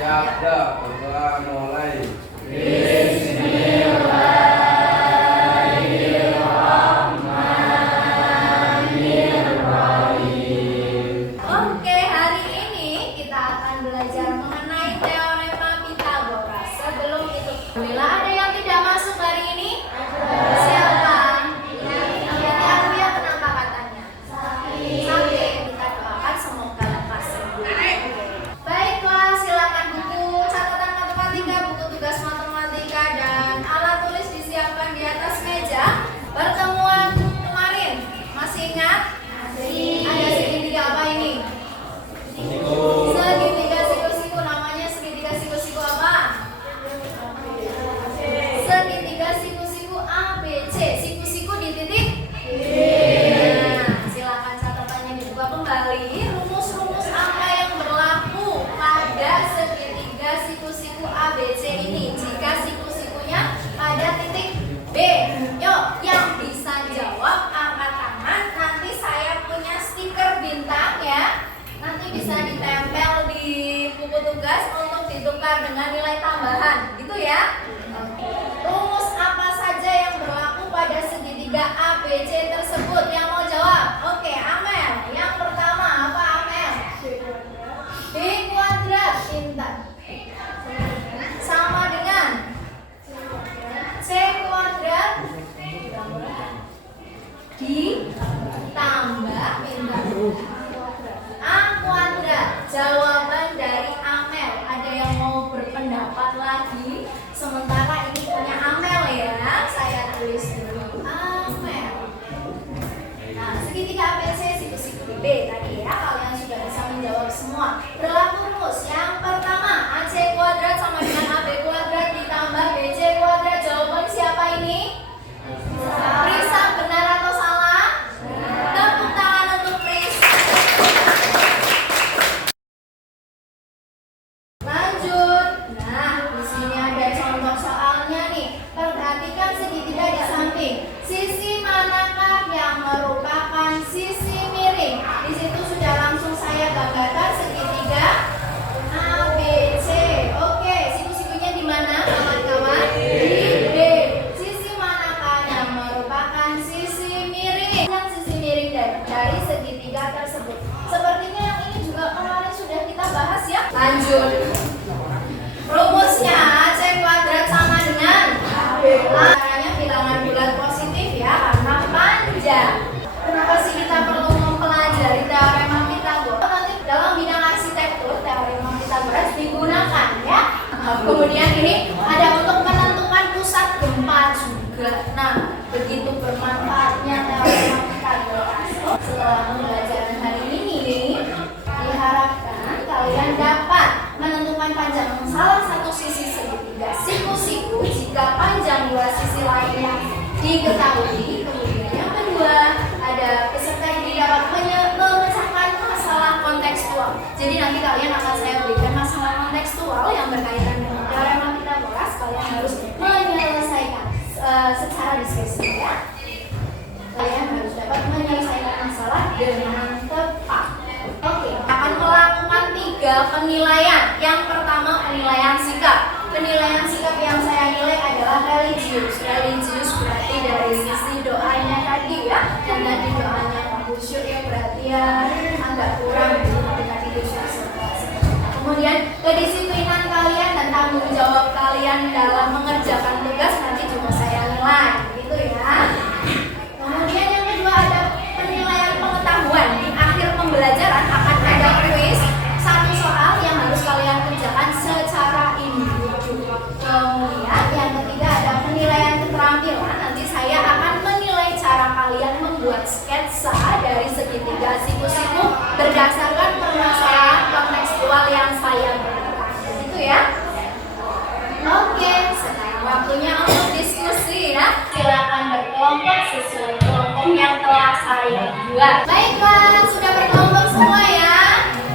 Siap, dah. Coba mulai. Oke, hari ini kita akan belajar mengenai teorema Pythagoras. Sebelum itu, bila ada yang tidak masuk hari ini? Siapa? Yang dia kenapa katanya? Sakit. Kita doakan semoga lekas sembuh. Baiklah, silakan buku catatan matematika, buku tugas matematika, dan alat tulis disiapkan di atas meja. Pertemuan kemarin, masih ingat? Ada segitiga apa ini? Segitiga siku-siku, namanya segitiga siku-siku apa? Segitiga siku-siku ABC. Siku-siku di titik B. Nah, silakan catatannya dibuka kembali. Rumus-rumus apa yang berlaku pada segitiga siku-siku ABC ini jika siku-sikunya pada titik B? Yuk, yang bisa jawab angkat tangan. Nanti saya punya stiker bintang ya. Nanti bisa ditempel di buku tugas untuk ditukar dengan nilai tambahan, gitu ya. Rumus apa saja yang berlaku pada segitiga ABC tersebut? Yang mau jawab? Oke, Amel. Yang pertama apa, Amel? B kuadrat, pintar. Sama dengan C kuadrat ditambah pintar. A kuadrat. Jawaban dari Amel. Ada yang mau berpendapat lagi? Sementara ini punya Amel ya. Saya tulis dulu Amel. Nah, segitiga ABC siku-siku di B tadi ya. Kalian sudah bisa menjawab semua. Berlaku rumus. Yang pertama, AC kuadrat sama dengan AB kuadrat ditambah BC kuadrat. Jawaban siapa ini? Risa, benar atau salah? Tepuk tangan untuk Risa. Lanjut. Nah, di sini ada contoh soalnya nih. Perhatikan segitiga di samping. Sisi manakah yang merupakan sisi miring? Di situ sudah langsung saya gambarkan segitiga ABC. Oke, siku-sikunya di mana, kawan-kawan? Di B. Sisi manakah yang merupakan sisi miring? Yang sisi miring dari segitiga tersebut. Sepertinya yang ini juga kemarin sudah kita bahas ya. Lanjut. Rumusnya C kuadrat sama dengan caranya bilangan bulat positif ya, karena panjang. Kenapa sih kita perlu mempelajari teorema Pythagoras? Nanti dalam bidang arsitektur teorema Pythagoras digunakan ya. Kemudian ini ada untuk menentukan pusat gempa juga. Nah, begitu bermanfaatnya teorema Pythagoras. Setelah pembelajaran hari ini, diharapkan kalian dapat menentukan panjang salah satu sisi segitiga siku-siku jika panjang dua sisi lainnya diketahui. Kemudian yang kedua, ada peserta yang dapat memecahkan masalah kontekstual. Jadi nanti kalian akan saya berikan masalah kontekstual yang berkaitan dengan teorema Pythagoras. Kalian harus menyelesaikan secara diskusi ya. Kalian harus dapat menyelesaikan masalah dengan tepat. Oke, akan melakukan 3 penilaian. Yang pertama, penilaian sikap. Penilaian sikap yang saya nilai adalah religius. Religius berarti dari sisi doanya tadi ya. Dan tadi doanya Pak Busyur ya, berarti ya agak kurang dengan religius. Kemudian kedisiplinan kalian dan tanggung jawab kalian dalam mengerjakan tugas nanti juga saya nilai, gitu ya. Kemudian yang kedua ada penilaian pengetahuan. Di akhir pembelajaran akan ada kuis 1 soal yang harus kalian kerjakan secara individu. Kemudian yang ketiga ada penilaian keterampilan. Nanti saya akan menilai cara kalian membuat sketsa dari segitiga siku-siku berdasarkan permasalahan kontekstual yang saya berikan. Gitu ya. Oke, sekarang waktunya untuk diskusi ya. Silakan berkelompok sesuai kelompok yang telah saya buat. Baiklah, sudah berkelompok semua ya.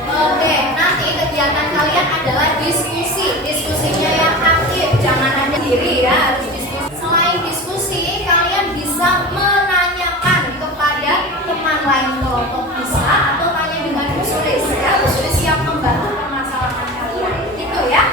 Oke, nanti kegiatan kalian adalah diskusi. Diskusinya yang aktif, jangan hanya diri ya, harus diskusi. Selain diskusi, kalian bisa menanyakan kepada teman lain kelompok bisa atau tanya dengan Bu Sulis ya. Bu Sulis siap membantu permasalahan kalian. Gitu ya.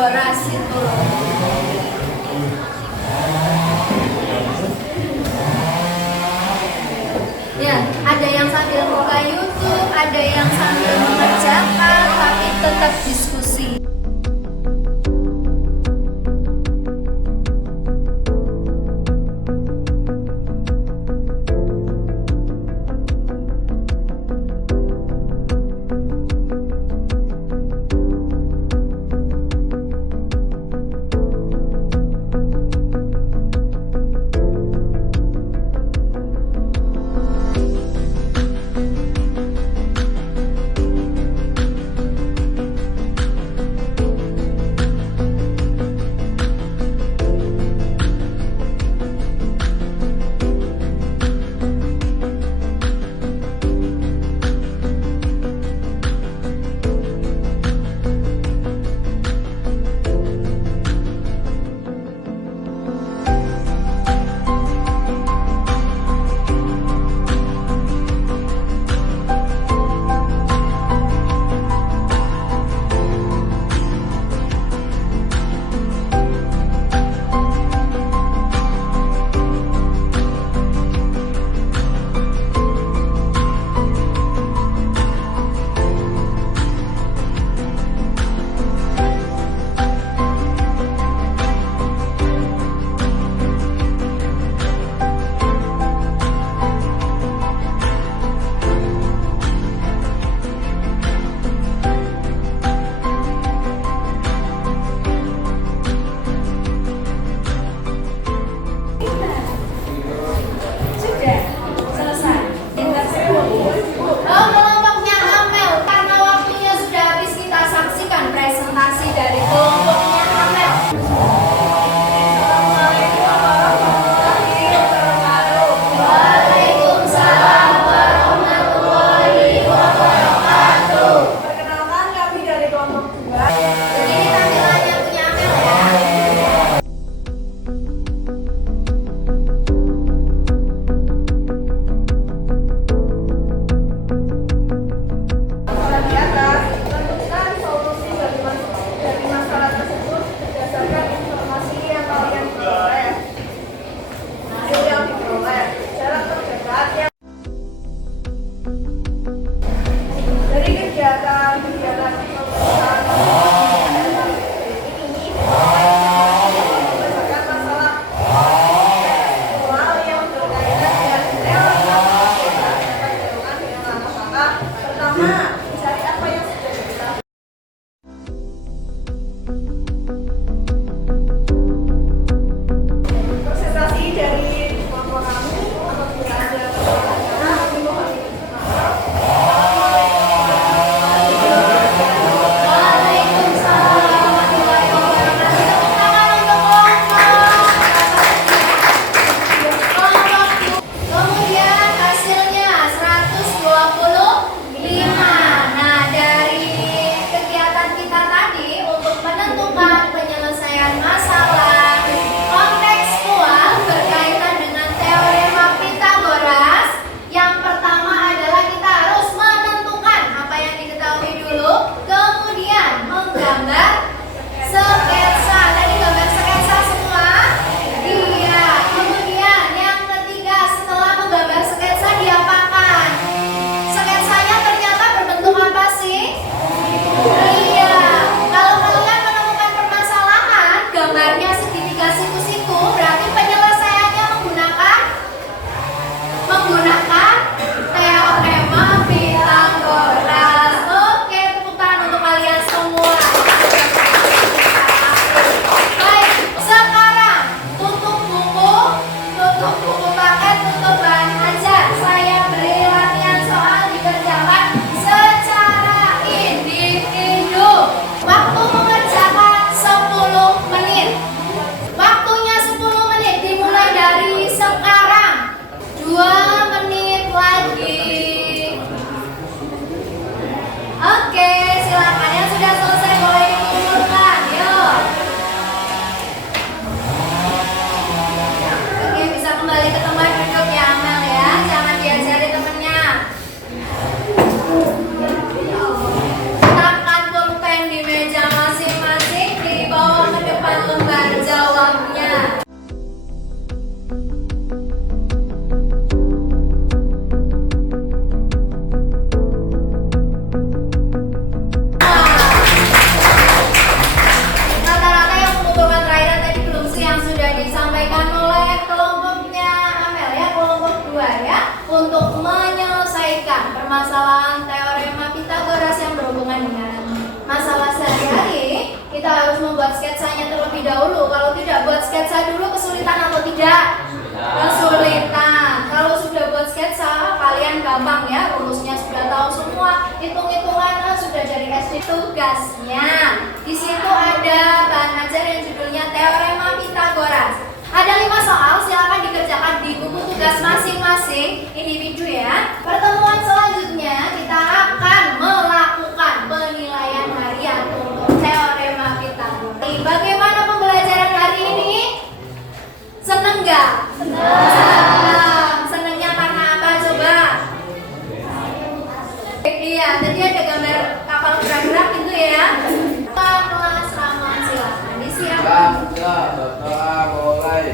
kolaborasi tuh. Ya, ada yang sambil buka YouTube, ada yang sambil mengerjakan, tapi tetap diskusi. membuat sketsanya terlebih dahulu? Kalau tidak buat sketsa dulu kesulitan atau tidak? Kesulitan. Kalau sudah buat sketsa, kalian gampang ya, rumusnya sudah tahu semua, hitung-hitungan sudah dari SD. Tugasnya di situ ada bahan ajar yang judulnya Teorema Pitagoras. Ada 5 soal, silakan dikerjakan di buku tugas masing-masing individu ya. Pertemuan selanjutnya kita akan melakukan penilaian harian untuk Teorema Pitagoras. Bagaimana pembelajaran hari ini? Seneng nggak? Seneng. Senengnya karena apa coba? Iya, tadi ada gambar kapal gerak-gerak gitu ya. Kelas Ramon silakan disiapkan. Bapak mulai.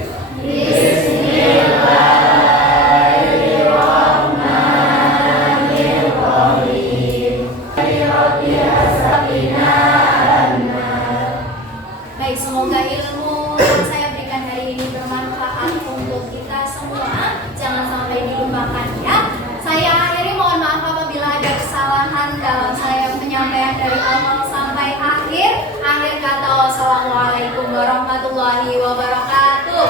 Baik, semoga ilmu yang saya berikan hari ini bermanfaat untuk kita semua. Jangan sampai dilupakan ya. Saya akhiri, mohon maaf apabila ada kesalahan dalam saya penyampaian dari awal sampai akhir. Akhir kata, wassalamualaikum warahmatullahi wabarakatuh.